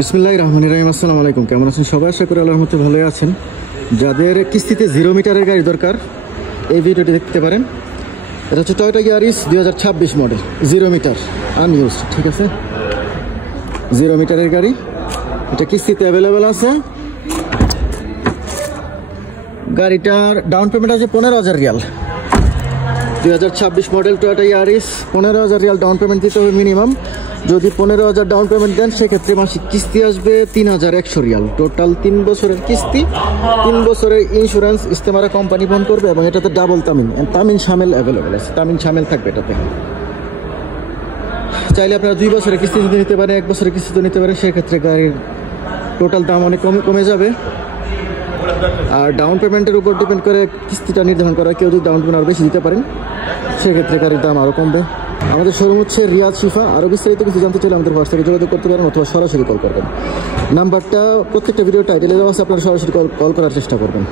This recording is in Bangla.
বিসমিল্লাহির রহমানির রহিম। আসসালামু আলাইকুম। কেমন আছেন সবাই? আশা করি আল্লাহর মধ্যে ভালোই আছেন। যাদের কিস্তিতে 0 মিটারের গাড়ি দরকার এই ভিডিওটি দেখতে পারেন। এটা হচ্ছে Toyota Yaris 2026 model, 0 metre unused. ঠিক আছে, 0 মিটারের গাড়ি, এটা কিস্তিতে অ্যাভেলেবেল আছে। গাড়িটার ডাউন পেমেন্ট আছে 15,000 Real. 2026 model Toyota Yaris, 15,000 Real down payment দিতে হবে মিনিমাম। যদি 15,000 ডাউন পেমেন্ট দেন সেক্ষেত্রে মাসিক কিস্তি আসবে 3,100 রিয়াল। টোটাল 3 বছরের কিস্তি, 3 বছরের ইন্স্যুরেন্স ইস্তেমারা কোম্পানি বহন করবে এবং এটাতে ডাবল তামিন শামেল অ্যাভেলেবেল আছে। তামিন শামেল থাকবে এটাতে। চাইলে আপনারা 2 বছরের কিস্তিতে নিতে পারেন, 1 বছরের কিস্তিতে নিতে পারেন। সেক্ষেত্রে গাড়ির টোটাল দাম অনেক কমে যাবে। আর ডাউন পেমেন্টের উপর ডিপেন্ড করে কিস্তিটা নির্ধারণ করা। কেউ যদি ডাউন পেমেন্ট আরও বেশি দিতে পারেন সেক্ষেত্রে গাড়ির দাম আরও কমবে। আমাদের শোরুম হচ্ছে রিয়াদ শিফা। আরও বিস্তারিত কিছু জানতে চাইলে আমাদের হোয়াটসঅ্যাপে যোগাযোগ করতে পারেন অথবা সরাসরি কল করবেন। নাম্বারটা প্রত্যেকটা ভিডিও টাইটেলে দেওয়া আছে, আপনারা সরাসরি কল করার চেষ্টা করবেন।